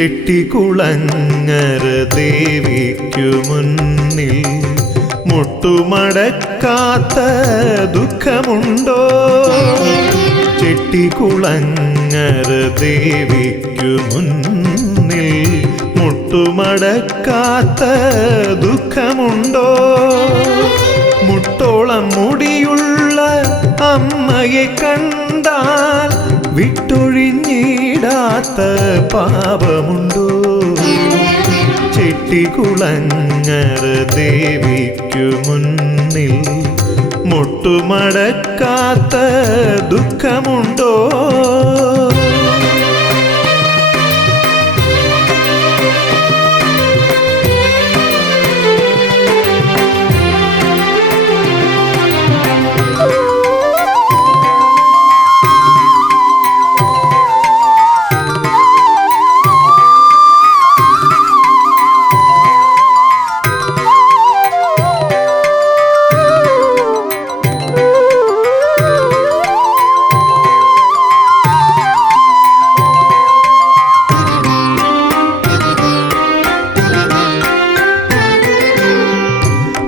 ചെട്ടികുളങ്ങര ദേവിക്കു മുന്നിൽ മുട്ടുമടക്കാത്ത ദുഃഖമുണ്ടോ? ചെട്ടികുളങ്ങര ദേവിക്കു മുന്നിൽ മുട്ടുമടക്കാത്ത ദുഃഖമുണ്ടോ? മുട്ടോളം മുടിയുള്ള അമ്മയെ കണ്ടാൽ വിട്ടൊഴിഞ്ഞിടാത്ത പാപമുണ്ടോ? ചെട്ടികുളങ്ങര ദേവിക്കു മുന്നിൽ മുട്ടുമടക്കാത്ത ദുഃഖമുണ്ടോ?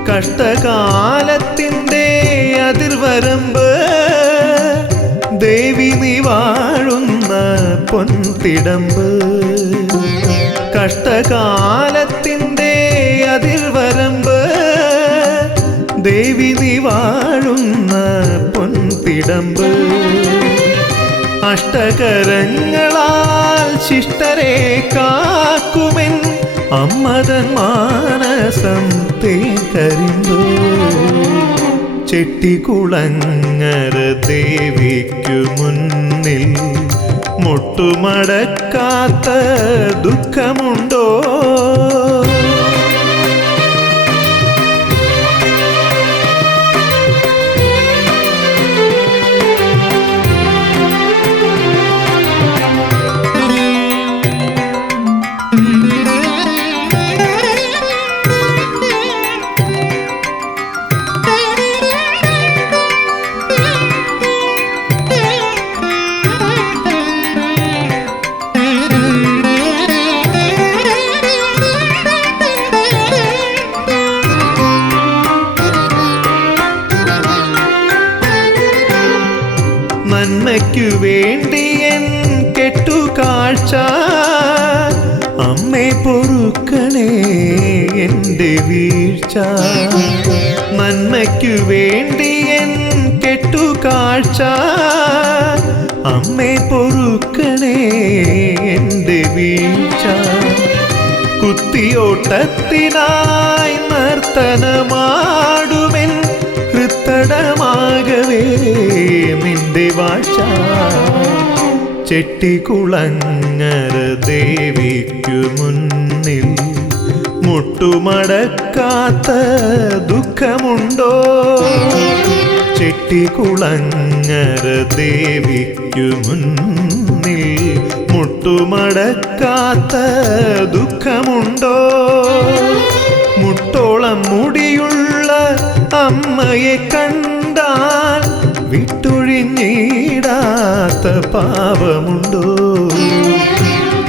കഷ്ടകാലത്തിൻ്റെ അതിർവരമ്പ് ദേവി നീ വാഴുന്ന പൊൻതിടമ്പ്. കഷ്ടകാലത്തിൻ്റെ അതിർവരമ്പ് ദേവി നീ വാഴുന്ന പൊൻതിടമ്പ്. അഷ്ടകരങ്ങളാൽ ശിഷ്ടരെ കാക്കുമെൻ അമ്മതൻ മാനസം തേക്കരിമ്പ്. ചെട്ടികുളങ്ങര ദേവിക്കു മുന്നിൽ മുട്ടുമടക്കാത്ത ദുഃഖമുണ്ടോ? നന്മയ്ക്കു വേണ്ടി എൻ കെട്ടുകാഴ്ച അമ്മേ പൊറുക്കണേ എൻ്റെ വീഴ്ച. നന്മയ്ക്കു വേണ്ടി എൻ കെട്ടുകാഴ്ച അമ്മേ പൊറുക്കണേ എൻ്റെ വീഴ്ച. കുത്തിയോട്ടത്തിനായി നർത്തനമാടുമെൻ ഹൃത്തടമാകവേ നിന്റെ വാഴ്ച. ചെട്ടികുളങ്ങര ദേവിക്കു മുന്നിൽ മുട്ടുമടക്കാത്ത ദുഃഖമുണ്ടോ? ചെട്ടികുളങ്ങര ദേവിക്കു മുന്നിൽ മുട്ടുമടക്കാത്ത ദുഃഖമുണ്ടോ? മുട്ടോളം മുടിയുള്ള അമ്മയെ കണ്ടാൽ വിട്ടൊഴിഞ്ഞിടാത്ത പാപമുണ്ടോ?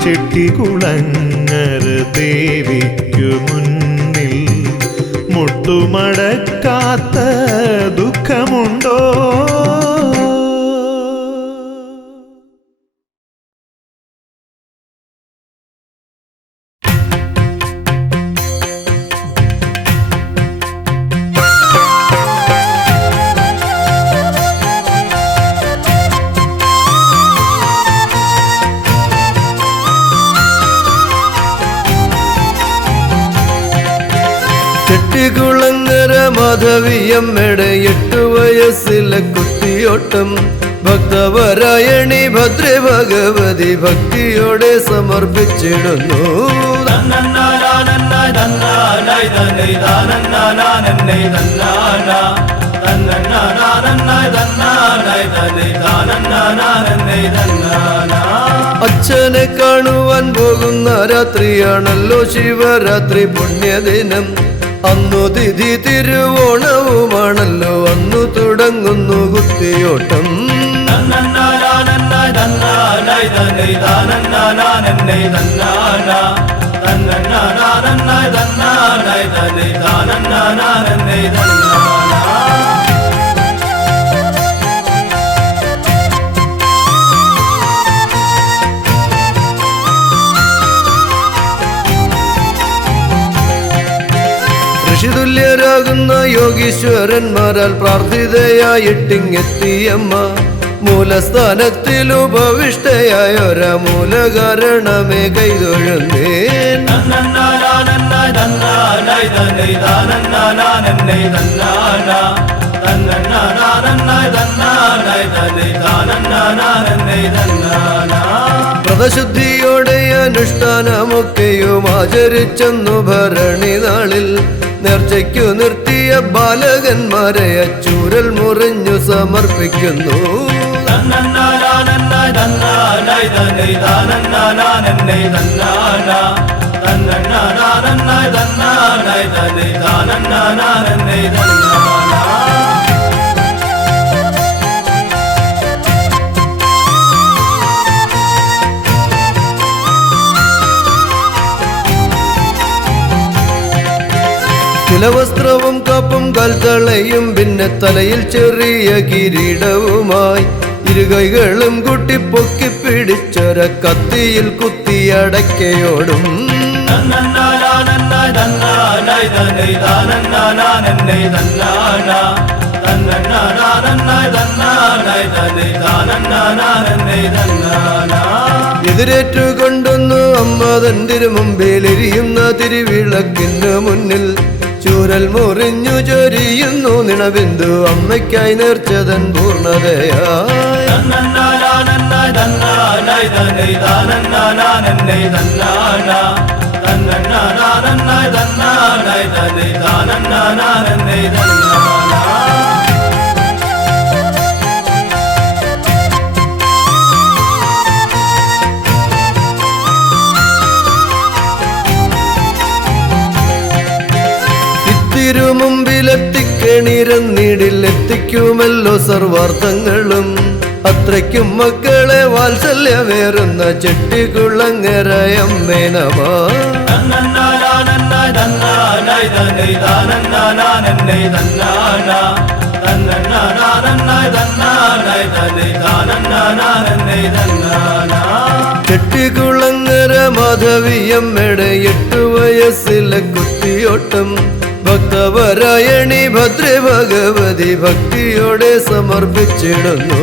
ചെട്ടികുളങ്ങര ദേവിക്കു മുന്നിൽ മുട്ടുമടക്കാത്ത ദുഃഖമുണ്ടോ? ചെട്ടികുളങ്ങര മാധവിയമ്മയുടെ 8 വയസ്സിലെ കുത്തിയോട്ടം ഭക്തവരായണി ഭദ്രേ ഭഗവതി ഭക്തിയോടെ സമർപ്പിച്ചിടുന്നു. അച്ഛനെ കാണുവാൻ പോകുന്ന രാത്രിയാണല്ലോ ശിവരാത്രി പുണ്യദിനം. അന്നു തിഥി തിരുവോണവുമാണല്ലോ, അന്നു തുടങ്ങുന്നു കുത്തിയോട്ടം. ഋഷിതുല്യരാകുന്ന യോഗീശ്വരന്മാരാൽ പ്രാർത്ഥിതയായിട്ടിങ്ങെത്തിയമ്മ മൂലസ്ഥാനത്തിൽ ഉപവിഷ്ടയായൊരമൂലകാരണമേ കൈതൊഴുന്നേൻ വ്രതശുദ്ധിയോടെ അനുഷ്ഠാനമൊക്കെയും ആചരിച്ചെന്നു ഭരണി നാളിൽ നേർച്ചയ്ക്കു നിർത്തിയ ബാലകന്മാരെ അച്ചൂരൽ മുറിഞ്ഞു സമർപ്പിക്കുന്നു കുലവസ്ത്രവും കാപ്പും കാൽത്തളയും പിന്നെ തലയിൽ ചെറിയ കിരീടവുമായി ഇരുകൈകളും കുട്ടിപ്പൊക്കി പിടിച്ചൊര കത്തിയിൽ കുത്തിയടക്കയോടും എതിരേറ്റുകൊണ്ടൊന്നു അമ്മ തൻ തിരുമുമ്പിൽ എരിയുന്ന തിരുവിളക്കിന് മുന്നിൽ ചൂരൽ മുറിഞ്ഞു ചൊരിയുന്നു നിണബിന്ദു അമ്മയ്ക്കായി നേർച്ചതൻ പൂർണ്ണതയായി തിരുമുമ്പിലെത്തിക്കണിരന്നിടിൽ എത്തിക്കുമല്ലോ സർവാർത്ഥങ്ങളും അത്രയ്ക്കും മക്കളെ വാത്സല്യമേറുന്ന ചെട്ടികുളങ്ങരയമ്മേ നമഃ ചെട്ടികുളങ്ങര മാധവിയമ്മയുടെ 8 വയസ്സിലെ കുത്തിയോട്ടം ഭക്തവരായണി ഭദ്ര ഭഗവതി ഭക്തിയോടെ സമർപ്പിച്ചിടുന്നു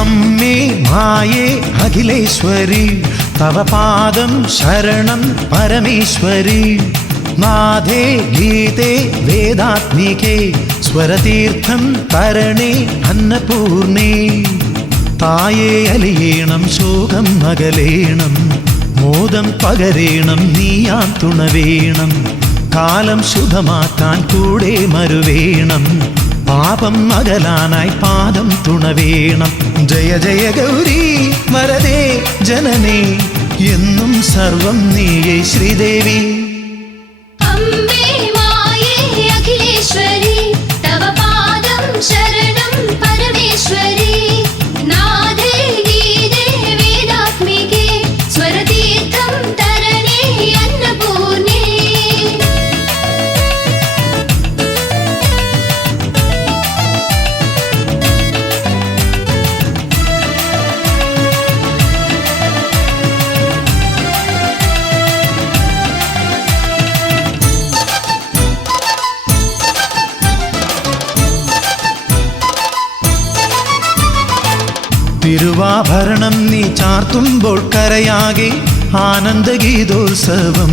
അമ്മേ മായേ അഖിലേശ്വരി തവ പാദം ശരണം പരമേശ്വരി നാഥേ ഗീതേ വേദാത്മികേ സ്വരതീർത്ഥം തരണേ അന്നപൂർണേ തായേ അലിയേണം ശോകം അകലേണം മോദം പകരേണം നീയാം തുണവേണം കാലം ശുദ്ധമാക്കാൻ കൂടെ മരുവേണം പാപം അകലാനായി പാദം തുണവേണം ജയ ജയ ഗൗരി വരദേ ജനനേ എന്നും സർവം നീയേ ശ്രീദേവി അംബേ മായേ അഖിലേശ്വരി തവ പാദം ശരണം പരമേശ്വരി നാദേ ഗീതേ വേദാത്മികേ സ്വരതീർത്ഥം തരണേ അന്നപൂർണേ തിരുവാഭരണം നീ ചാർത്തുമ്പോൾ കരയാകെ ആനന്ദഗീതോത്സവം.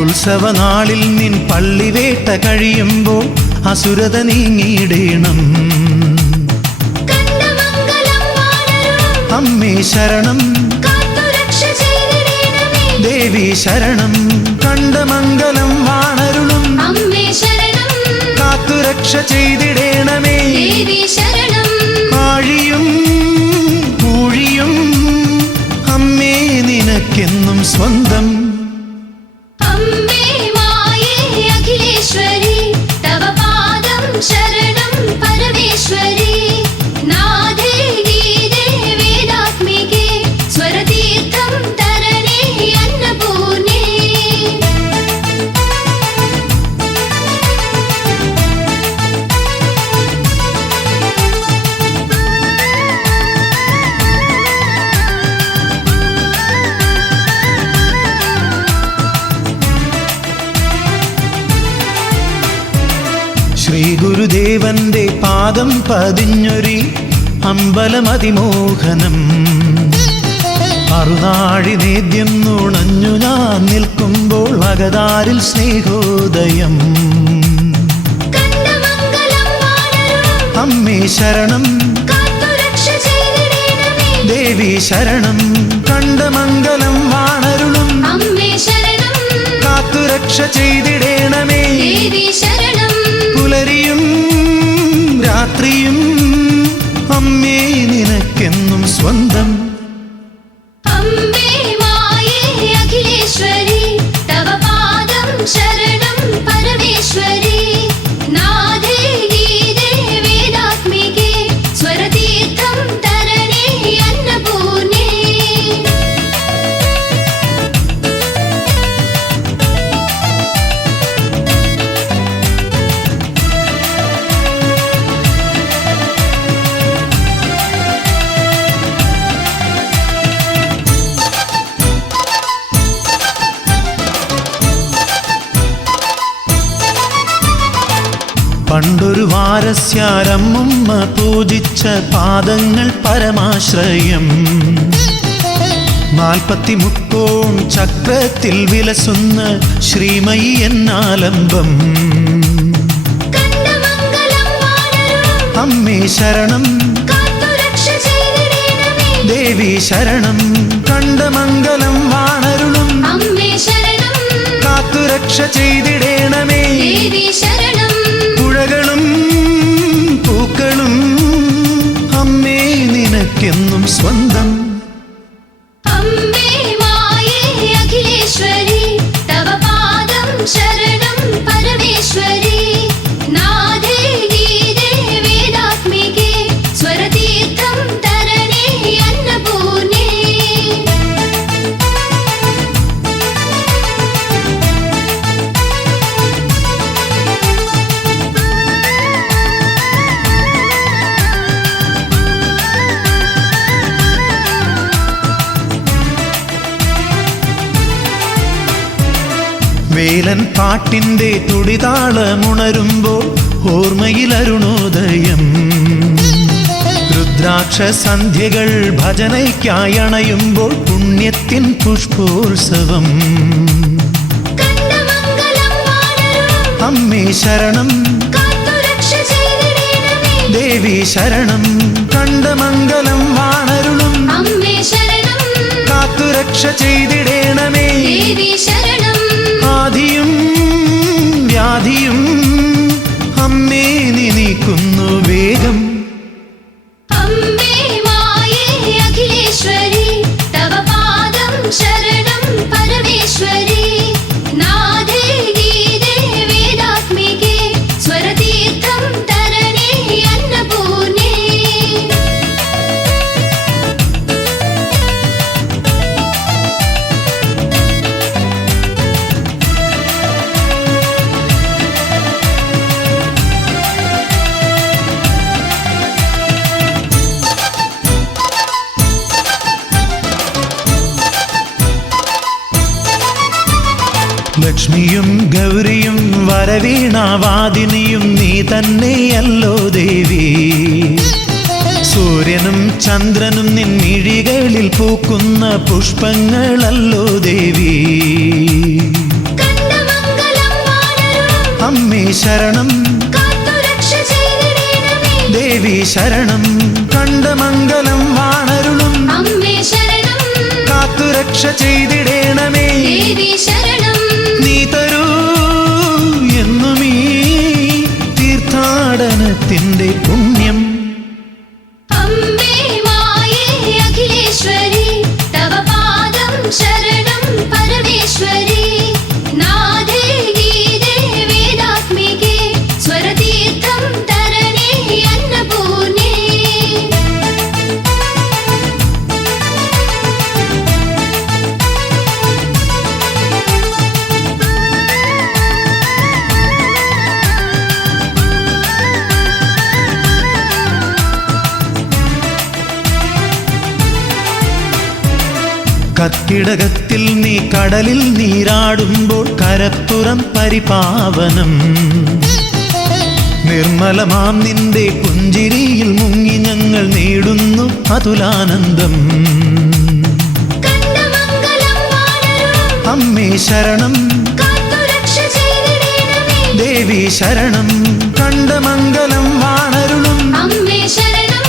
ഉത്സവനാളിൽ നിൻ പള്ളിവേട്ട കഴിയുമ്പോൾ അസുരത നീങ്ങിയിടേണം. അമ്മേ ശരണം, ദേവി ശരണം, കണ്ടമംഗലം വാണരുളും കാത്തുരക്ഷ ചെയ്തിടേണമേ. ആഴിയും പൂഴിയും അമ്മേ നിനക്കെന്നും സ്വന്തം. ശരണം പരമേശ്വരി നാദേ ഗീതേ വേദാത്മികേ സ്വരതീർത്ഥം തരണേ അന്നപൂർണേ. ശ്രീ ഗുരുദേവന്റെ പാദം പതിഞ്ഞൊരി അമ്പലമതിമോഹനം. അറുനാഴി നേദ്യം നുണഞ്ഞു ഞാൻ നിൽക്കുമ്പോൾ അകതാരിൽ സ്നേഹോദയം. അമ്മേ ശരണം, ദേവി ശരണം, കണ്ടമംഗലം വാണരുളും കാത്തുരക്ഷ ചെയ്തിടേണമേ. പുലരിയും രാത്രിയും അമ്മേ നിനക്കെന്നും സ്വന്തം. ശരണം പരമേശ്വരി നാദേ ഗീതേ വേദാത്മികേ സ്വരതീർത്ഥം തരണേ അന്നപൂർണേ. പണ്ടൊരു വാരസ്യാരമ്മുമ്മ പൂജിച്ച പാദങ്ങൾ പരമാശ്രയം. 40 ചക്രത്തിൽ വിലസുന്ന ശ്രീമയി എന്നാലംബം. അമ്മേ ശരണം, ദേവി ശരണം, കണ്ടമംഗലം വാണരുളും കാത്തുരക്ഷ ചെയ്തിടേണമേ. പുഴകളും പൂക്കളും അമ്മേ നിനക്കെന്നും സ്വന്തം. ശരണം പരമേശ്വരി നാദേ ഗീതേ വേദാത്മികേ സ്വരതീർത്ഥം തരണേ അന്നപൂർണേ. വേലൻ പാട്ടിന്റെ തുടിതാളമുണരുമ്പോൾ ഓർമ്മയിലരുണോദയം. രുദ്രാക്ഷ സന്ധ്യകൾ ഭജനയ്ക്കായി അണയുമ്പോൾ പുണ്യത്തിൻ പുഷ്പോത്സവം. അമ്മേ ശരണം, ദേവി ശരണം, കണ്ടമംഗലം വാണരുളും കാത്തുരക്ഷ ചെയ്തിടേണമേ. ആദിയും വ്യാധിയും അമ്മേ നീ നീക്കുന്നു വേഗം. ശരണം പരമേശ്വരി നാദേ ഗീതേ വേദാത്മികേ സ്വരതീർത്ഥം തരണേ അന്നപൂർണേ. ലക്ഷ്മിയും ഗൗരിയും വരവീണാവാദിനിയും നീ തന്നെയല്ലോ ദേവി. സൂര്യ സൂര്യനും ചന്ദ്രനും നിൻമിഴികളിൽ പൂക്കുന്ന പുഷ്പങ്ങളല്ലോ ദേവി. കണ്ടമംഗലം വാണരുളും അമ്മേ ശരണം കാത്തുരക്ഷ ചെയ്തിടേണമേ. ദേവി ശരണം. കണ്ടമംഗലം വാണരുളും അമ്മേ ശരണം കാത്തുരക്ഷ ചെയ്തിടേണമേ. ദേവി ശരണം നീ തരൂ എന്നുമീ തീർത്ഥാടനത്തിൻ്റെ പുണ്യം. അമ്മേ മായേ അഖിലേശ്വരി തവ പാദം ശരണം പരമേശ്വരി. നാദേ ഗീതേ വേദാത്മികേ സ്വരതീർത്ഥം തരണേ അന്നപൂർണേ. കർക്കിടകത്തിൽ നീ കടലിൽ നീരാടുമ്പോൾ കരപ്പുറം പരിപാവനം. നിർമ്മലമാം നിന്റെ പുഞ്ചിരിയിൽ മുങ്ങി ഞങ്ങൾ നേടുന്നു അതുലാനന്ദം. കണ്ടമംഗലം വാണരുളും അമ്മേ ശരണം കാത്തുരക്ഷ ചെയ്തിടേണമേ. ദേവി ശരണം. കണ്ടമംഗലം വാണരുളും അമ്മേ ശരണം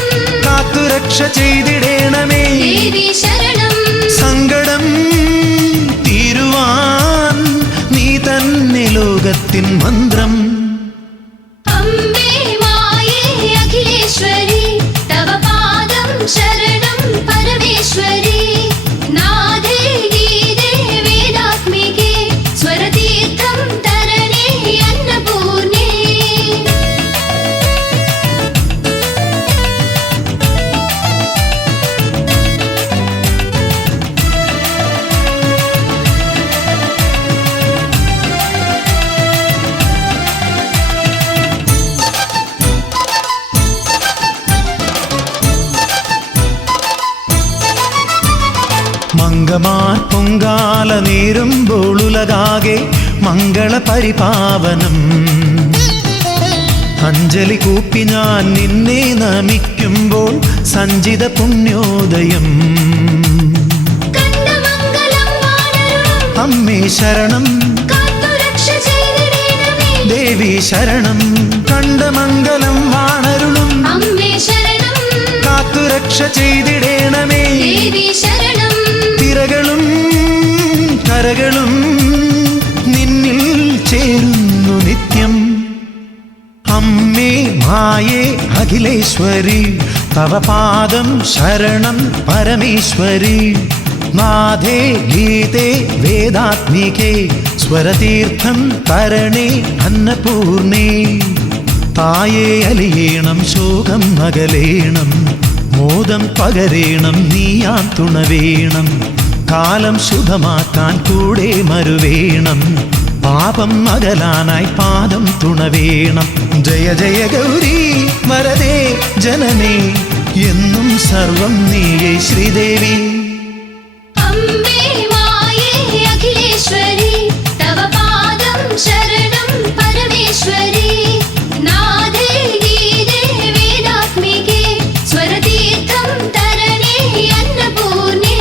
കാത്തുരക്ഷ ചെയ്തിടേണമേ. ദേവി ശരണം സങ്കടം തീരുവാൻ നീ തന്നെ ലോകത്തിൻ മന്ത്രം. അമ്മേ മായേ അഖിലേശ്വരി തവ പാദം ശരണം പരമേശ്വരി. നാദേ ഗീതേ വേദാത്മികേ സ്വരതീർത്ഥം തരണേ അന്നപൂർണേ. മംഗമാർ പൊങ്കാല നേരുമ്പോൾ ഉലകാകെ മംഗള പരിപാവനം. അഞ്ജലി കൂപ്പി ഞാൻ നിന്നെ നമിക്കുമ്പോൾ സഞ്ചിത പുണ്യോദയം. കണ്ടമംഗലം വാണരുളും അമ്മേ ശരണം കാത്തുരക്ഷ ചെയ്തിടേണമേ. ദേവി ശരണം. കണ്ടമംഗലം വാണരുളും അമ്മേ ശരണം കാത്തുരക്ഷ ചെയ്തിടേണമേ. ദേവി ശരണം തിരകളും കരകളും നിന്നിൽ ചേരുന്നു നിത്യം. അമ്മേ മായേ അഖിലേശ്വരി തവ പാദം ശരണം പരമേശ്വരി. നാദേ ഗീതേ വേദാത്മികേ സ്വരതീർത്ഥം തരണേ അന്നപൂർണേ. തായേ അലിയേണം ശോകം അകലേണം മോദം പകരേണം നീയാം തുണവേണം. കാലം ശുഭമാക്കാൻ കൂടെ മരുവേണം പാപം അകലാനായി പാദം തുണവേണം. ജയ ജയ ഗൗരി വരദേ ജനനേ എന്നും സർവം നീയേ ശ്രീദേവി. അമ്മേ മായേ അഖിലേശ്വരി തവ പാദം ശരണം പരമേശ്വരി. നാദേ ഗീതേ വേദാത്മികേ സ്വരതീർത്ഥം തരണേ അന്നപൂർണേ.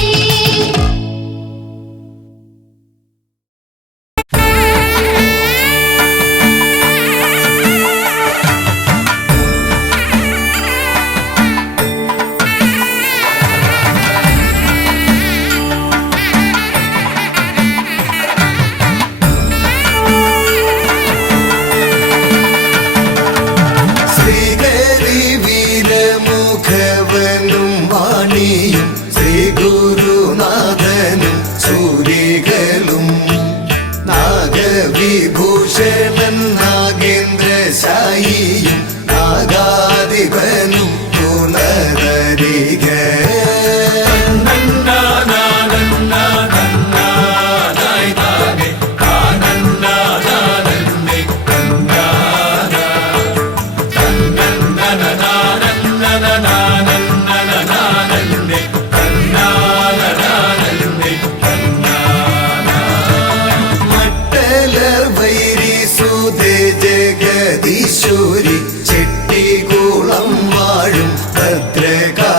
ശ്രീഹരി വീരമുഖവനും വാണിയും ശ്രീ ഗുരുനാഥനും സൂര്യകളും നാഗവിഭൂഷണൻ നാഗേന്ദ്രശായിയും നാഗാധിപനും പുനരരിക. മട്ടലർ വൈരി സുതേ ജഗദീശ്വരി ചെട്ടികുളം വാഴും ഭദ്രകാ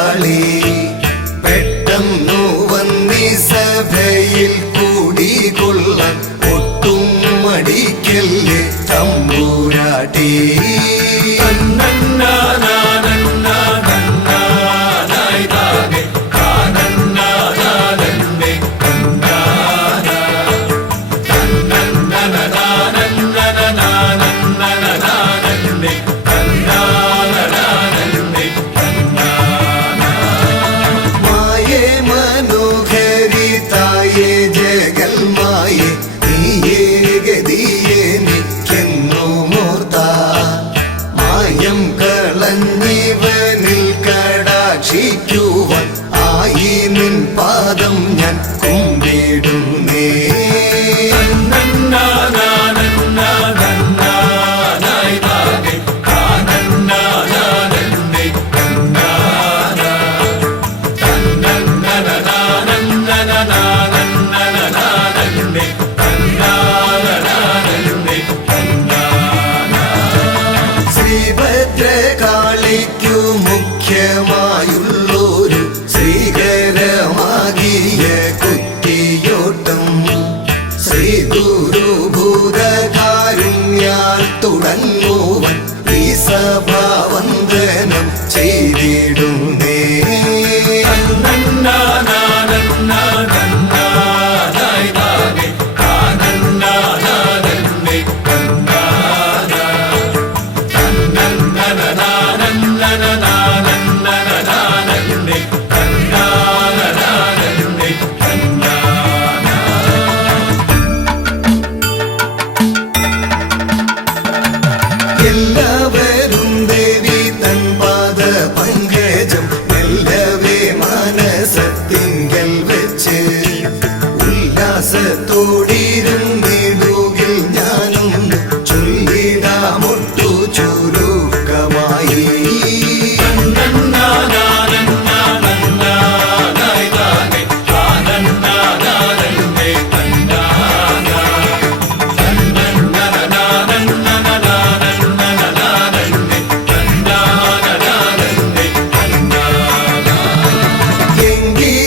പാദം ഞാൻ കുമ്പിടുന്നേ. ശ്രീഭദ്രകാളിക്കു മുഖ്യമായുള്ളൊരു ശ്രീകരമാകിയ കുത്തിയോട്ടം ശ്രീ ഗുരുഭൂതകാരുണ്യാൽ തുടങ്ങുവൻ ഈ സഭാവന്ദനം ചെയ്തിടുന്നേ. എല്ലാവരും ദേവി തൻ പാദ പങ്കജം മെല്ലവേ മനസത്തിങ്കൽ വെച്ച് ഉല്ലാസത്തോടിരുന്നിടുകിൽ ഞാനും ചൊല്ലിടാമൊട്ടു ചുരുക്കമായി.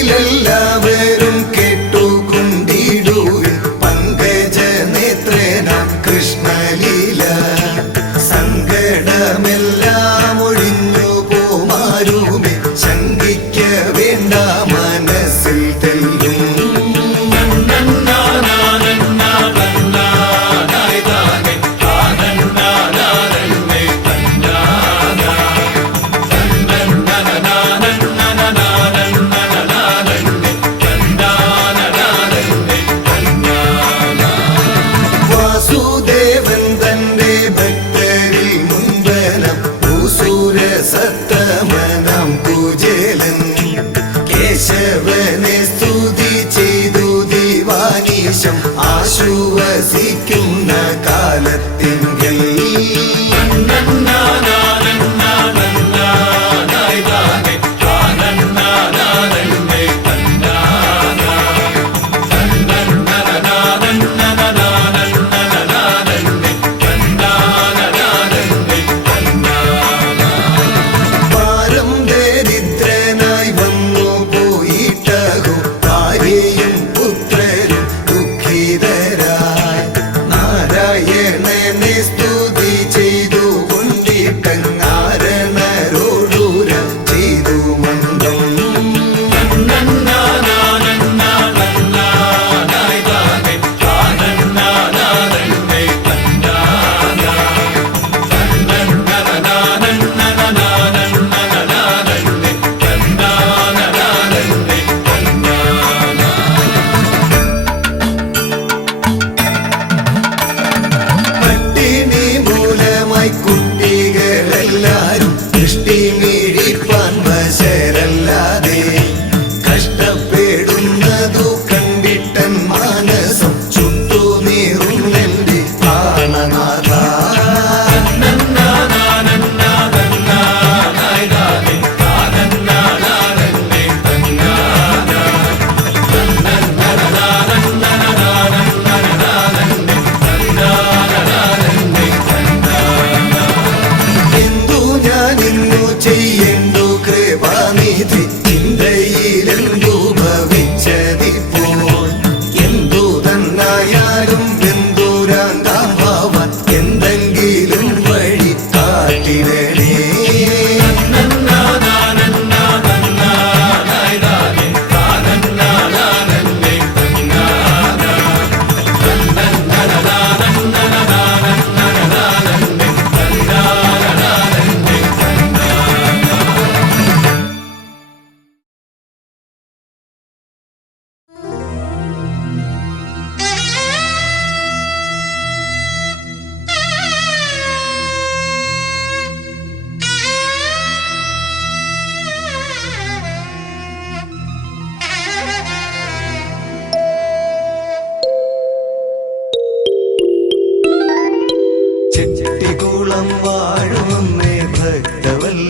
എങ്കിലെല്ലാവരും കേട്ടുകൊണ്ടിടുവിൻ പങ്കജനേത്രന കൃഷ്ണലീല. സങ്കടമെല്ലാം ഒഴിഞ്ഞു പോമാരുമേ ശങ്കിക്ക വേണ്ട മനസ്സിൽ തെല്ലും. വാസുദേവൻ തന്റെ ഭക്തരിൽ മുൻപനം ഭൂസുരസത്തമനം കുചേലൻ കേശവനെ സ്തുതി ചെയ്തു ദിവാനീശം ആശ്വസിക്കുന്ന കാലത്തിങ്കൽ. പാരം ദരിദ്രനായി വന്നു പോയിട്ടകും ഭാര്യയും പുത്രരും ദുഃഖിതരായി നാരായണനെ സ്തുതി ചെയ്തു കൊണ്ടിട്ടങ്ങാരണരോടൂര ചെയ്തു മന്ദം. പട്ടിണി മൂലമായി കുട്ടികളെല്ലാരും ദൃഷ്ടി മീഴിപ്പാൻ വശരല്ലാതെ കഷ്ടപ്പെടുന്നതു കണ്ടിട്ടൻ മാനസം ചുട്ടു നീറുന്നെന്റെ പ്രാണനാഥ. എന്തു ഞാനിന്നു ചെയ്യണ്ടു കൃപാനിധി ചിന്തയിലെന്തു ഭവിച്ചതിപ്പോൾ. എന്തു തന്നായാലും എന്തുരാന്താം ഭാവൻ എന്തെങ്കിലും വഴി കാട്ടിടണേ.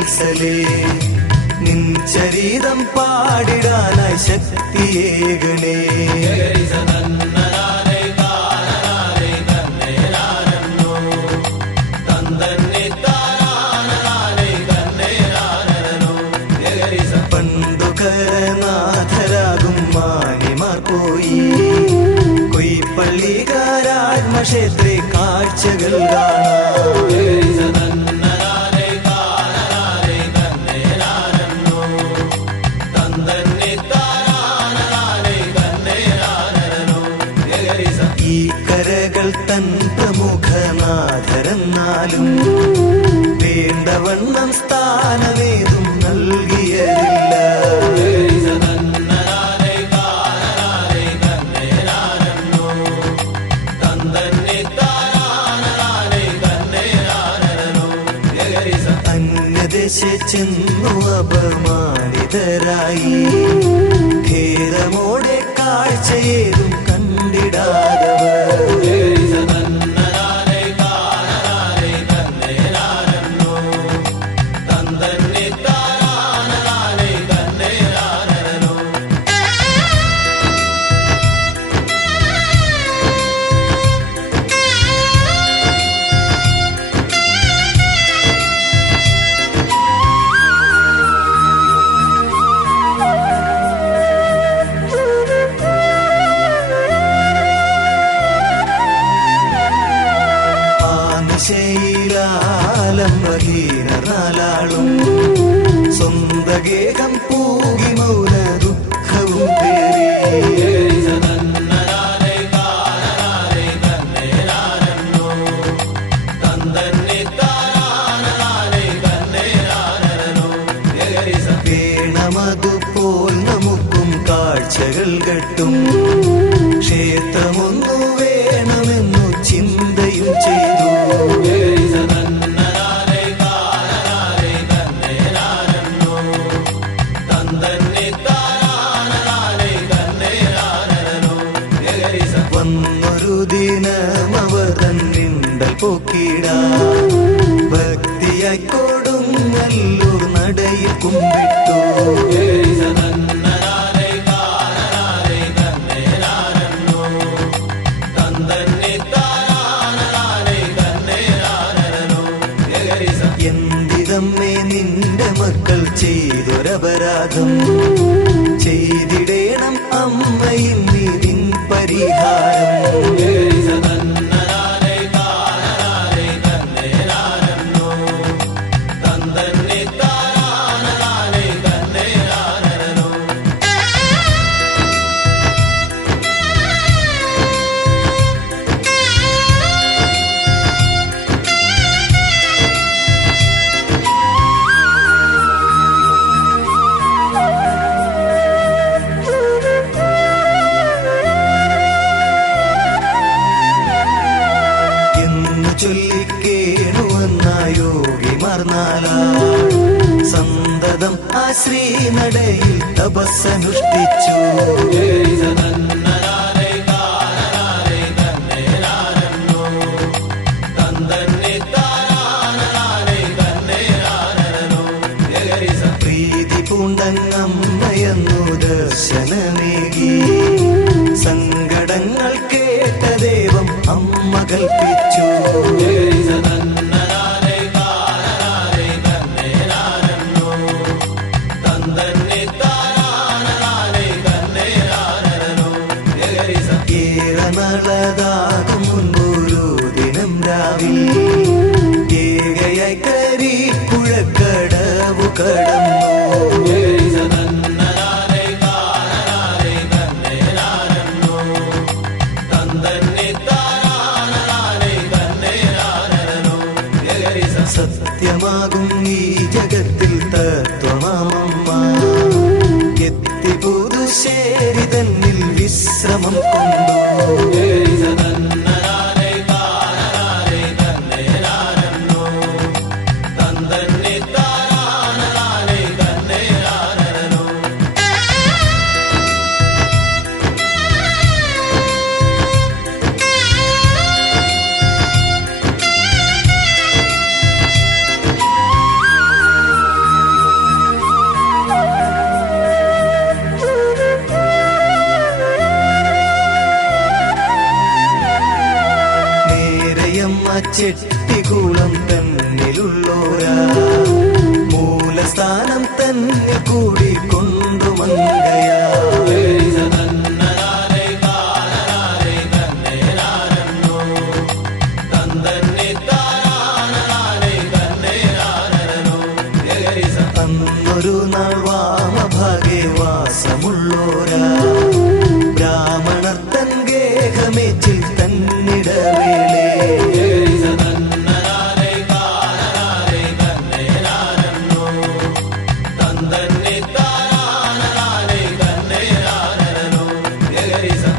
വത്സലേ നിൻ ചരിതം പാടിടാനായി ശക്തിയേകണേ പണ്ടുകരനാഥരാകും മാനിമാർ പോയി കൊയ്പ്പള്ളികാരാത്മക്ഷേത്രേ കാഴ്ചകൾ കാണാം ഈ കരകൾ തൻ പ്രമുഖനാഥരെന്നാലും വേണ്ടവണ്ണം സ്ഥാനമേതും നൽകിയതില്ല അന്യദേശെ ചെന്നു അപമാനിതരായി ഭേദമോടെ കാഴ്ചയേതും കണ്ടിടാതവർ ശൈലാലംബഹീനാളും സ്വന്തഗേഹം പൂകി മൗന ദുഃഖവും പേറി വേണമതുപോൽ നമുക്കും കാഴ്ചകൾ കെട്ടും ക്ഷേത്രമൊന്നു വേണമെന്നു ചിന്തയും ചെയ്തു വന്നൊരു ദിനമവർ തന്നിണ്ടൽ പോക്കിടാ ഭക്തിയായി കൊടുങ്ങല്ലൂർ നടയിൽ കുമ്പിട്ടു എന്തിതമ്മേ നിന്റെ മക്കൾ ചെയ്തൊരപരാധം ചെയ്തിടേണം അമ്മയും നീതിൻ പരിഹാരം സന്തതം ആ ശ്രീനടയിൽ തപസ്സനുഷ്ഠിച്ചു പ്രീതി പൂണ്ടങ്ങമ്മയെന്നു ദർശനമേകി സങ്കടങ്ങൾ കേട്ട ദൈവം അമ്മ കൽപ്പിച്ചു ഏറനളതാകും മുൻപൊരു ദിനം രാവിൽ ഏകയായി കരി പുഴക്കടവു കടന്നു സത്യമാകും ഈ ജഗത്തിൽ തത്വമാമമ്മ എത്തി പുതുശ്ശേരി തന്നിൽ വിശ്രമം കൊണ്ടു ചെട്ടിക്കുളം തന്നിലുള്ളോരാ മൂലസ്ഥാനം തന്നെ കൂടി കൊണ്ടു മങ്കയാ അന്നൊരു നാൾ വാമഭാഗേ വാസമുള്ളോരാ ബ്രാഹ്മണർ തൻ ഗേഹമേച്ചിൽ തന്നിടവേളേ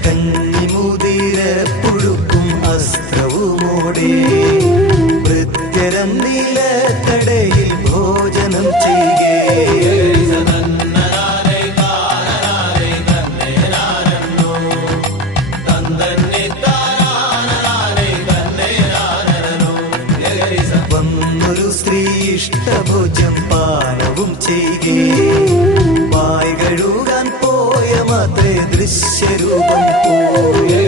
കഞ്ഞിമുതിര പുഴുക്കും അസ്ത്രവുമോടെ വൃത്യരം നിലത്തടയിൽ ഭോജനം ചെയ്യേ വന്നൊരു സ്ത്രീ ഇഷ്ടഭോജ്യം പാനവും ചെയ്യേ വായ് കഴുകാൻ പോയ മാത്രേ ദൃശ്യരൂപം പോയേ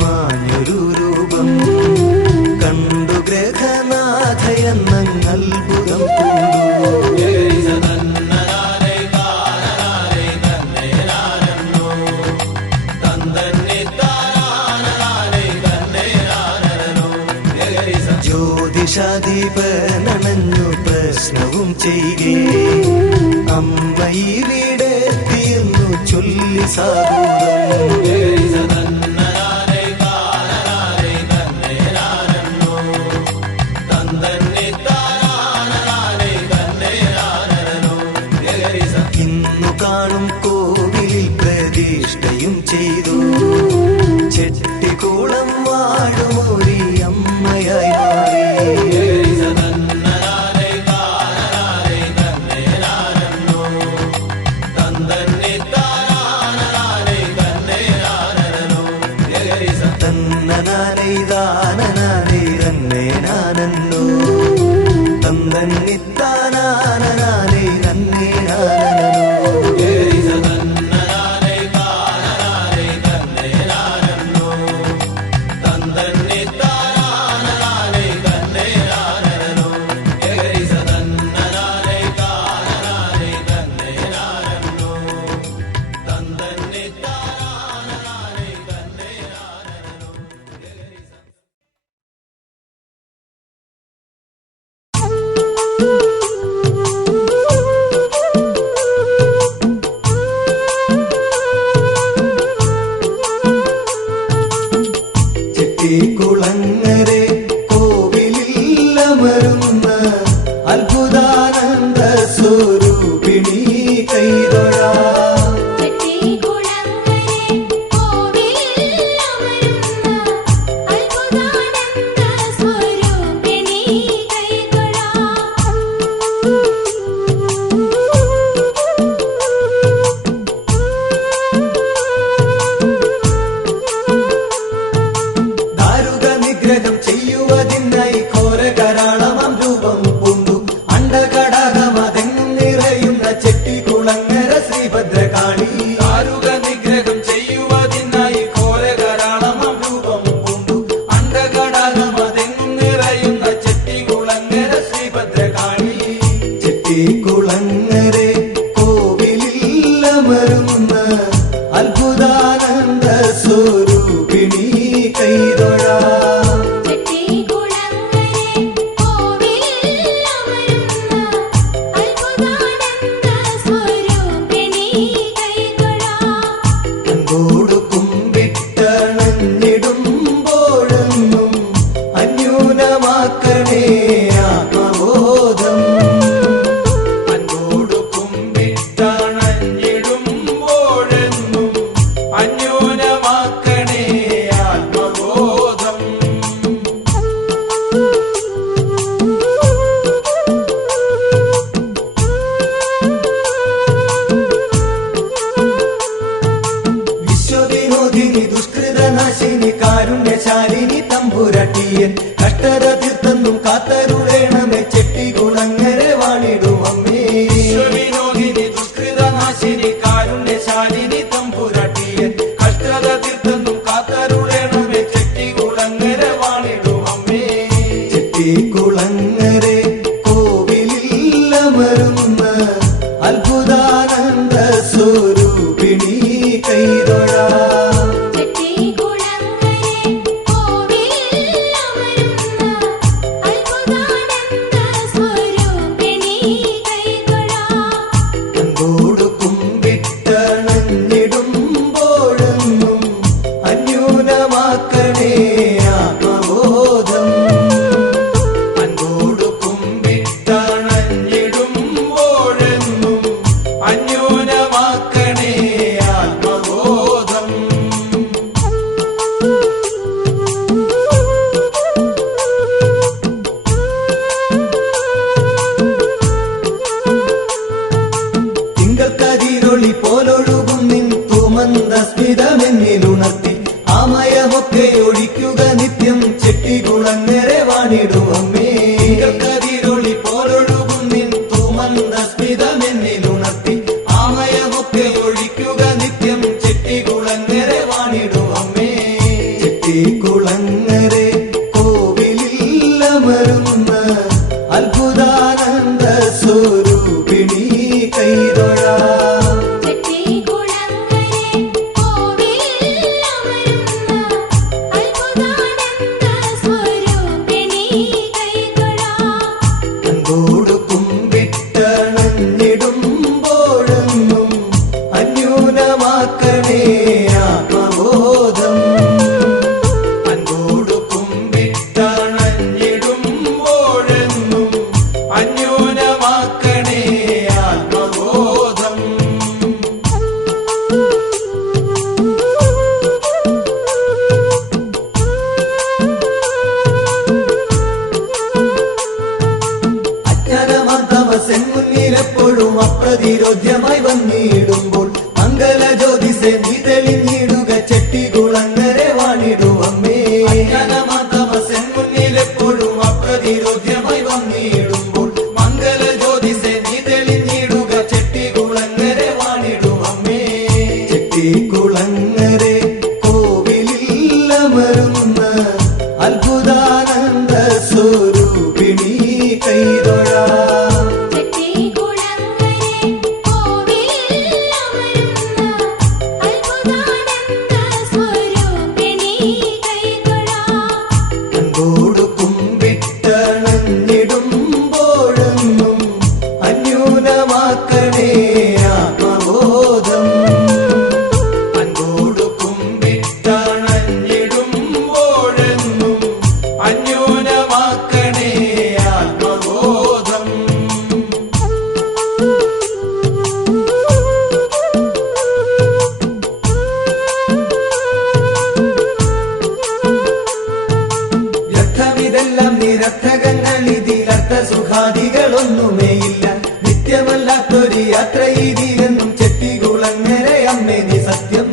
മാഞ്ഞൊരു രൂപം കണ്ടു ഗ്രഹനാഥയെന്നൽഭുതം പൂണ്ടു ജ്യോതിഷാദീപനണഞ്ഞു പ്രശ്നവും ചെയ്യേ അമ്മ ഇവിടെത്തിയെന്നു ചൊല്ലി സാധൂതം കാണും കോവിലിൽ പ്രതിഷ്ഠയും ചെയ്തു ചെട്ടിക്കുളം വാഴുമൊരി അമ്മയായി മാറി തന്നനാനൈതാനനാനൈ തന്നെ നാനന്നോ തന്നന്നിത്താനാനനാനൈ തന്നെ നാനനോ കുളങ്ങരെ കോവിലില്ലമരുന്ന അത്ഭുതാനന്ദ സ്വരൂപിണി കൈതൊഴാ നിഗ്രഹം ചെയ്യുവതിനായി ഘോരകരാളമം രൂപം പൂണ്ടു അണ്ടകടകമതെങ്ങും നിറയുന്ന ചെട്ടിക്കുളങ്ങര ശ്രീഭദ്രകാളി ദാരുക നിഗ്രഹം ചെയ്യുവതിനായി ഘോരകരാളമം രൂപം പൂണ്ടു അണ്ടകടകമതെങ്ങും നിറയുന്ന ചെട്ടിക്കുളങ്ങര ശ്രീഭദ്രകാളി ചെട്ടിക്കുളങ്ങരെ കോവിലില്ലമരുന്ന അത്ഭുതാനന്ദ സ്വരൂപിണി കൈതൊഴാ കുമ്പിട്ടണഞ്ഞിടുമ്പോഴെന്നും അന്യൂനമാക്കണേ ആത്മബോധം അൻപോടു കുമ്പിട്ടണഞ്ഞിടുമ്പോഴെന്നും അന്യൂനമാക്കണേ തമ്പുരട്ടിയൻ കഷ്ടത തീർത്തെന്നും കാത്തരുളേണമേ ചെട്ടികുളങ്ങര വാണിടും അമ്മേ വിശ്വവിനോദിനി ദുഷ്കൃതനാശിനി കാരുണ്യശാലിനി തമ്പുരട്ടിയൻ കഷ്ടത തീർത്തെന്നും കാത്തരുളേണമേ ചെട്ടികുളങ്ങര വാണിടും അമ്മേ ചെട്ടികുളങ്ങരെ കോവിലിൽ അമരുന്ന അത്ഭുതാനന്ദ സ്വരൂപിണി കൈതൊഴാ പോലൊഴുകും നിൻ തുമന്ദസ്മിതമെന്നിലുണർത്തി ആമയമൊക്കെ ഒഴിക്കുക നിത്യം ചെട്ടികുളങ്ങരെ വാണിടും അമ്മേ കതിരൊളി പോലൊഴുകും നിൻ തുമന്ദസ്മിതമെന്നിലുണർത്തി ആമയമൊക്കെ ഒഴിക്കുക നിത്യം ചെട്ടികുളങ്ങരെ വാണിടും അമ്മേ ചെട്ടികുളങ്ങരെ കോവിലിൽ അമരുന്ന അത്ഭുതാനന്ദ സ്വരൂപിണി കൈതൊഴാ മുന്നിലെപ്പോഴും അപ്രതിരോധ്യമായി വന്നിടുമ്പോൾ മംഗല ജ്യോതിസെ നീ തെളിഞ്ഞിടുക ചെട്ടികുളങ്ങരെ വാണിടും അമ്മേ മുന്നിലെപ്പോഴും അപ്രതിരോധ്യമായി വന്നിടുമ്പോൾ മംഗല ജ്യോതിസെ നീ തെളിഞ്ഞിടുക ചെട്ടികുളങ്ങരെ വാണിടും അമ്മേ ചെട്ടികുളങ്ങരെ കോവിലിൽ അമരുന്ന അത്ഭുതാനന്ദ സ്വരൂപിണി കൈതൊഴാ നിരർത്ഥകങ്ങൾ ഇതിലർത്ഥ സുഖാദികളൊന്നുമേയില്ല നിത്യമല്ലാത്തൊരു യാത്ര ഇതിലെന്നും ചെട്ടികുളങ്ങരെ അമ്മേ നീ സത്യം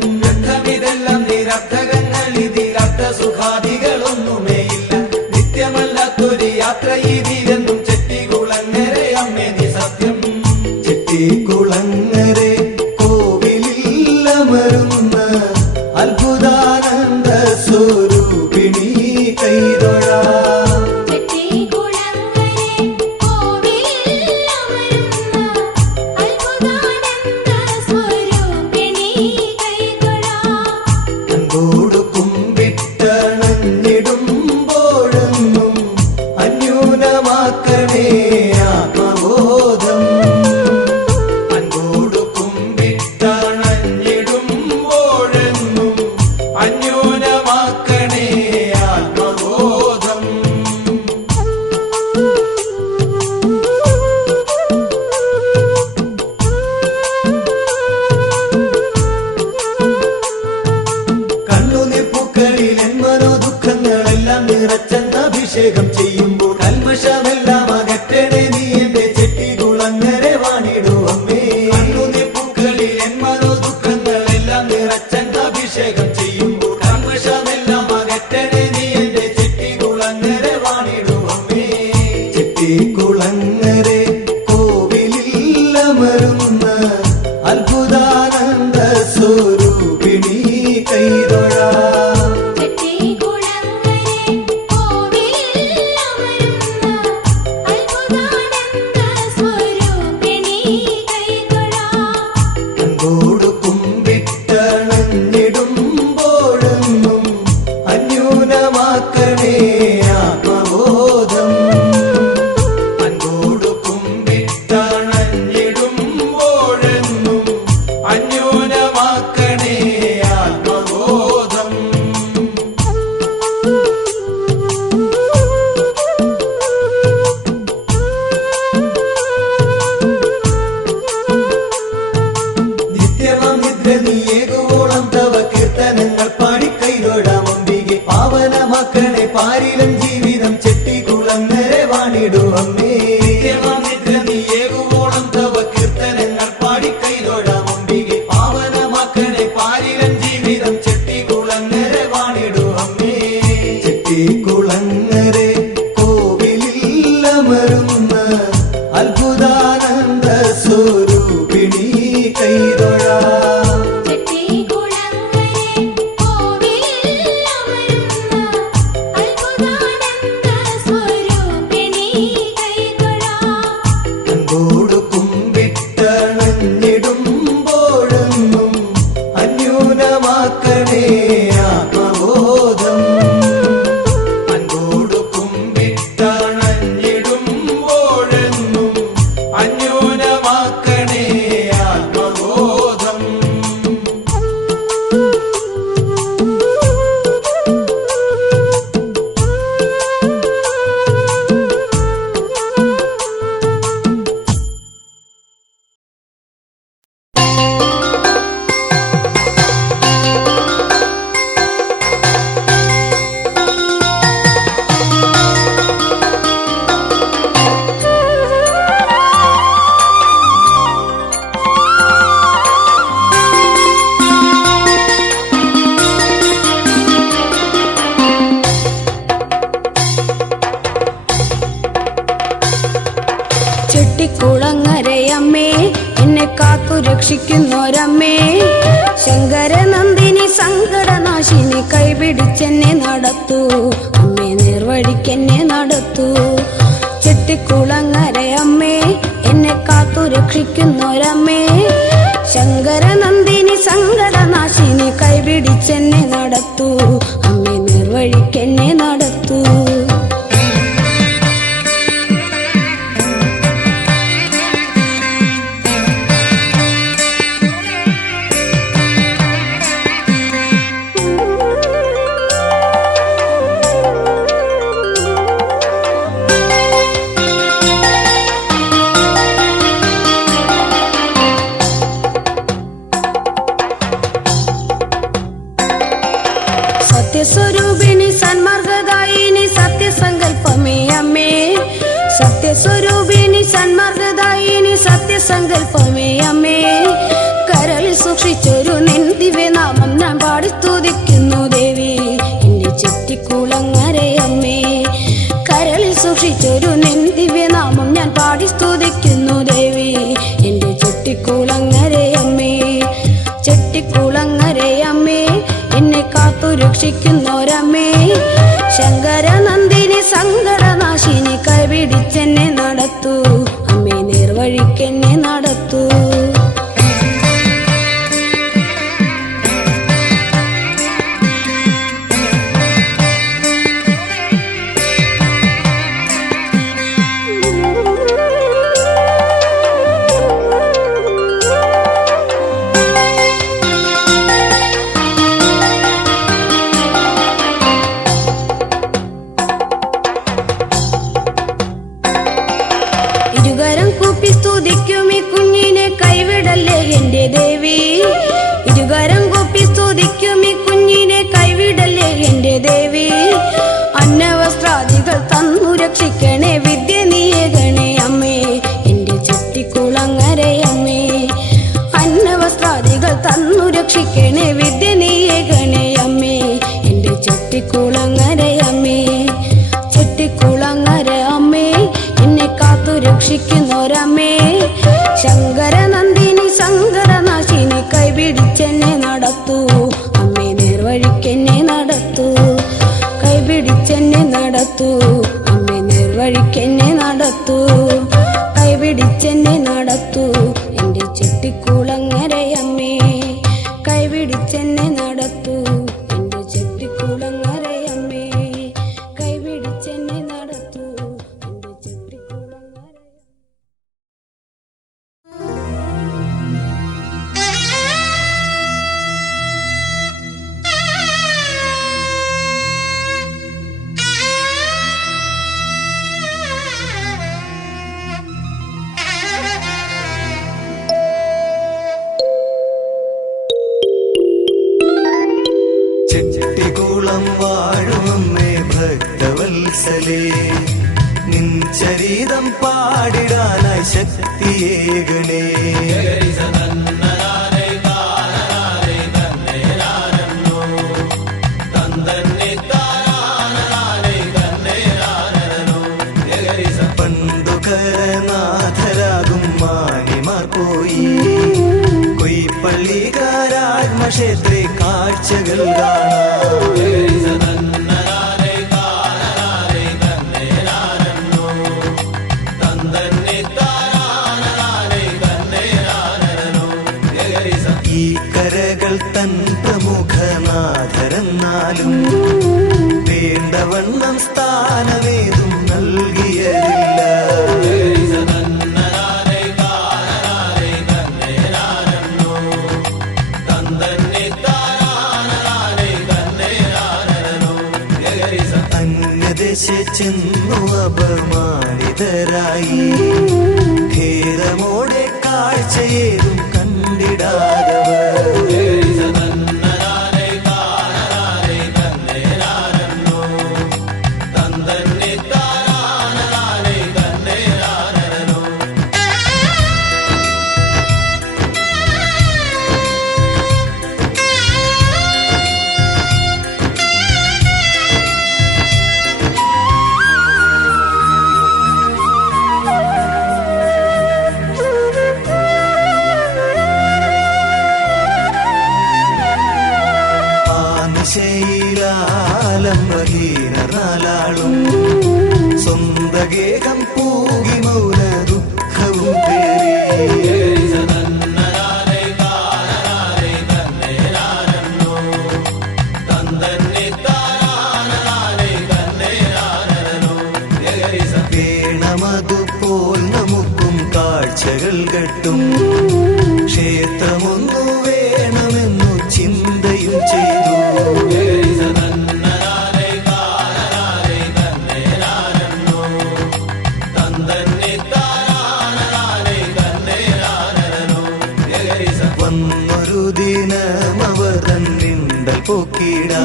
ഇതെല്ലാം നിരർത്ഥകങ്ങൾ ഇതിലർത്ഥ സുഖാദികളൊന്നുമേയില്ല നിത്യമല്ലാത്തൊരു യാത്ര ഇതിലെന്നും ചെട്ടികുളങ്ങരെ അമ്മേ നീ സത്യം ചെട്ടികുളങ്ങരെ കോവിലിൽ അമരുന്ന അത്ഭുതാനന്ദ സ്വരൂപിണി കൈതൊഴാ അഭിഷേകം ചെയ്യുമ്പോൾ കൽമഷമെല്ലാം അകറ്റണേ നീ എന്റെ ചെട്ടികുളങ്ങരെ വാണിടും അമ്മേ പൂക്കളിൽ എൻ മനോദുഃഖങ്ങളെല്ലാം നിറച്ചെന്ന അഭിഷേകം ചെയ്യുമ്പോൾ കൽമഷമെല്ലാം അകറ്റണേ നീ എന്റെ ചെട്ടികുളങ്ങരെ ചെട്ടിക്കുളങ്ങരയമ്മേ എന്നെ കാത്തു രക്ഷിക്കുന്നൊരമ്മേ, ശങ്കരനന്ദിനി സങ്കടനാശിനി കൈപിടിച്ചെന്നെ നടത്തൂ അമ്മേ, നേർവഴിക്കെന്നെ നടത്തൂ. ചെട്ടിക്കുളങ്ങരയമ്മേ എന്നെ കാത്തു രക്ഷിക്കുന്നൊരമ്മേ, ശങ്കരനന്ദിനി സങ്കടനാശിനി കൈപിടിച്ചെന്നെ നടത്തൂ അമ്മേ, നേർവഴിക്കെന്നെ നടത്തൂ. സത്യസ്വരൂപിണി സന്മാർഗദായിനി സത്യസങ്കൽപ്പമേ അമ്മേ, സത്യസ്വരൂപിണി സന്മാർഗദായിനി സത്യസങ്കൽപ്പമേ അമ്മേ, കരളിൽ സൂക്ഷിച്ചൊരു നിൻ ദിവ്യനാമം ഞാൻ പാടി സ്തുതിക്കുന്നു ദേവി എന്റെ ചെട്ടിക്കുളങ്ങരയമ്മേ, കരളിൽ സൂക്ഷിച്ചൊരു നിൻ ദിവ്യനാമം ഞാൻ പാടി സ്തുതിക്കുന്നു ദേവി എന്റെ ചെട്ടിക്കുളങ്ങരയമ്മേ. ചെട്ടിക്കുളങ്ങരയമ്മേ എന്നെ കാത്തു രക്ഷിക്കുന്നൊരമ്മേ, ശങ്കരനന്ദിനി സങ്കടനാശിനി കൈപിടിച്ചെന്നെ നടത്തൂ അമ്മേ, നേർവഴിക്കെന്നെ നടത്തൂ. ഇരുകരം കൂപ്പി സ്തുതിക്കും ഈ കുഞ്ഞിനെ കൈവിടല്ലേ എന്റെ ദേവി, ഇരുകരം കൂപ്പി സ്തുതിക്കും ഈ കുഞ്ഞിനെ കൈവിടല്ലേ എന്റെ ദേവി, അന്നവസ്ത്രാദികൾ തന്നു രക്ഷിക്കണേ വിദ്യ നീയകണേ അമ്മേ എന്റെ ചെട്ടിക്കുളങ്ങരയമ്മേ, അന്നവസ്ത്രാദികൾ തന്നു രക്ഷിക്കണേ വിദ്യ നീയകണേ അമ്മേ എന്റെ ചെട്ടിക്കുളങ്ങരയമ്മേ. ചെട്ടിക്കുളങ്ങര അമ്മേ എന്നെ കാത്തു രക്ഷിക്കുന്നൊരമ്മേ, ശങ്കരനന്ദിനി സങ്കടനാശിനി കൈപിടിച്ചെന്നെ നടത്തൂ അമ്മേ, നേർവഴിക്കെന്നെ നടത്തൂ, കൈപിടിച്ചെന്നെ നടത്തൂ അമ്മേ, നേർവഴിക്കെന്നെ നടത്തൂ, കൈപിടിച്ചെന്നെ നടത്തൂ എന്റെ ചെട്ടിക്കുളങ്ങരയമ്മേ, കൈപിടിച്ചെന്നെ നടത്തൂ എന്റെ ചെട്ടിക്കുളങ്ങരയമ്മേ, കൈപിടിച്ചെന്നെ നടത്തൂ എന്റെ ചെട്ടിക്കുളങ്ങര. ചെട്ടിക്കുളം വാഴുമമ്മേ ഭക്തവത്സലേ, നിൻ ചരിതം പാടിടാനായി ശക്തിയേകണേ. പണ്ടുകരനാഥരാകും മാനിമാർ പോയി കൊയ്പ്പള്ളികാരാത്മക്ഷേത്രേ കാഴ്ചകൾ കാണാം. ഈ കരകൾ തൻ പ്രമുഖനാഥരെന്നാലും വേണ്ടവണ്ണം സ്ഥാനമേതും നൽകിയതില്ല. അന്യദേശ ചെന്നു അപമാനിതരായി ഖേദമോടെ കാഴ്ചയേതും കണ്ടിടാതവർ. പുളകേകം പൂകി മൗന ദുഃഖവും പേറി വേണമതുപോൽ നമുക്കും കാഴ്ചകൾ കെട്ടും ക്ഷേത്രമൊന്നു വേണമെന്നു ചിന്തയും ചെയ്തു വന്നൊരു ദിനമവർ തന്നിണ്ടൽ പോക്കിടാ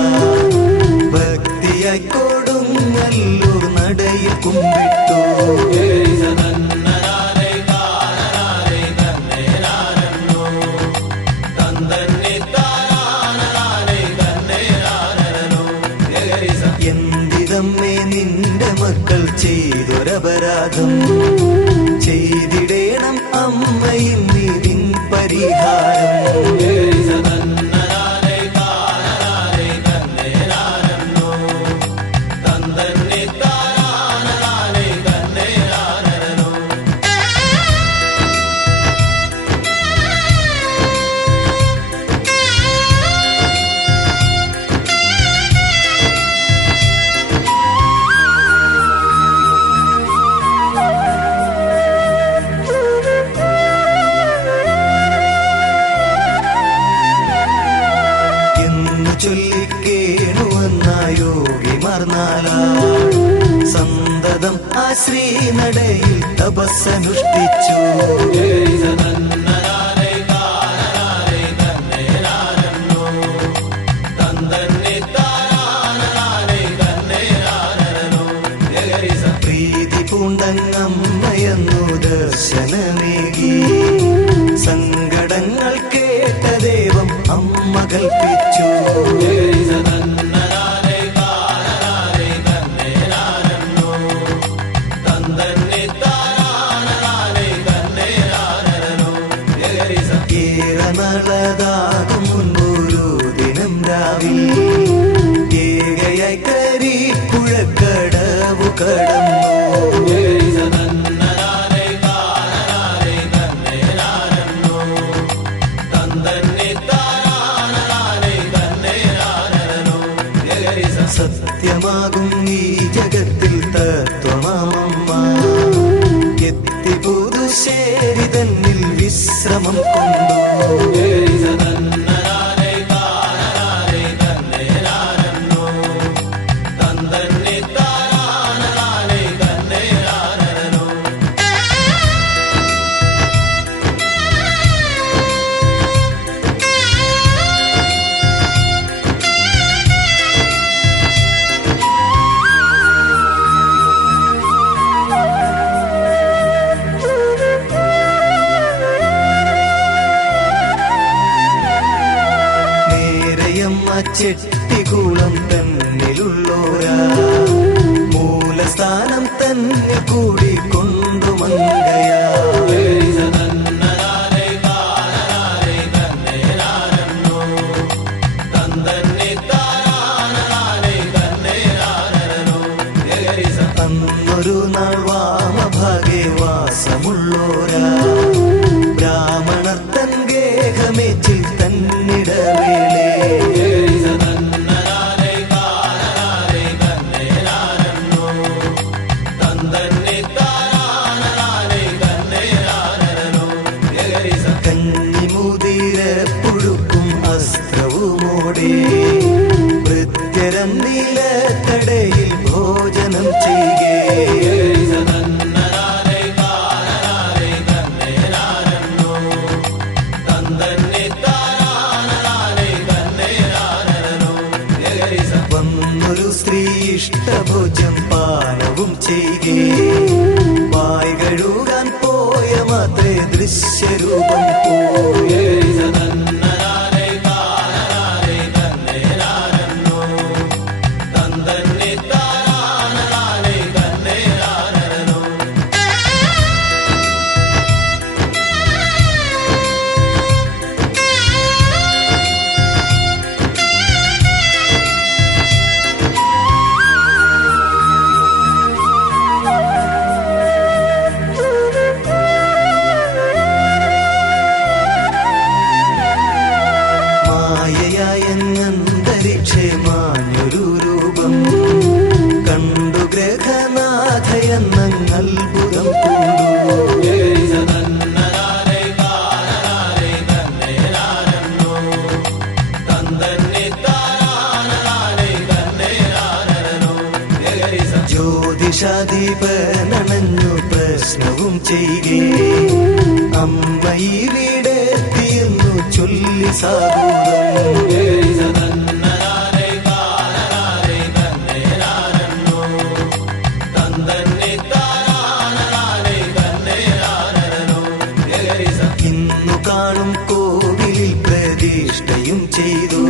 ഭക്തിയായി കൊടുങ്ങല്ലൂർ നടയിൽ കുമ്പിട്ടു എന്തിതമ്മേ നിന്റെ മക്കൾ ചെയ്തൊരപരാധം ചെയ്തിടേണം അമ്മയിൽ നീതിൻ പരിഹാരം ചൊല്ലിക്കേണുവന്നായോഗിമാർന്നാല സന്തതം ആ ശ്രീനടയിൽ തപസ്സനുഷ്ഠിച്ചു പ്രീതി പൂണ്ടങ്ങമ്മയെന്നു ദർശനമേകി സങ്കടങ്ങൾ കേട്ട ദൈവം അമ്മ കൽപ്പിച്ചു ഏറനാളതാകും മുൻപൊരു ദിനം രാവിൽ ഏകയായി കരി പുഴക്കടവു കടന്നു സത്യമാകും ഈ ജഗത്തിൽ തത്വമാമമ്മ എത്തി പുതുശ്ശേരി തന്നിൽ വിശ്രമം കൊണ്ടു ചെട്ടിക്കുളം തന്നിലുള്ളോരാ മൂലസ്ഥാനം തന്നെ കൂടി കൊണ്ടു മങ്കയാ അന്നൊരു നാൾ വാമഭാഗേ വാസമുള്ളോരാ ബ്രാഹ്മണർ തൻ ഗേഹമേച്ചിൽ തന്നിടവേളേ കഞ്ഞിമുതിര പുഴുക്കും അസ്ത്രവുമോടെ വൃത്യരം നിലത്തടയിൽ ഭോജനം ചെയ്യേ വന്നൊരു സ്ത്രീ ഇഷ്ടഭോജ്യം പാനവും ചെയ്യേ വായ് കഴുകാൻ പോയ മാത്രേ ദൃശ്യരൂപം പോയേ എന്നങ്ങത്ഭുതം കൂടൂ. ജ്യോതിഷാദീപനണഞ്ഞു പ്രശ്നവും ചെയ്യേ അമ്മ വീടെത്തിയെന്നു ചൊല്ലി സാധൂതം. ഇന്നു കാണും കോവിലിൽ പ്രതിഷ്ഠയും ചെയ്തു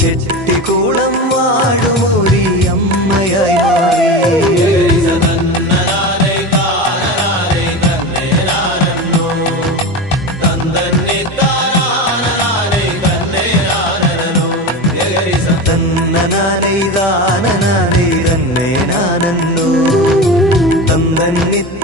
ചെട്ടിക്കുളം വാഴുമൊരി അമ്മയായി മാറി. തന്നനാനൈ ദാനനാനൈ തന്നേ നാനന്നോ തന്നന്നിത്ത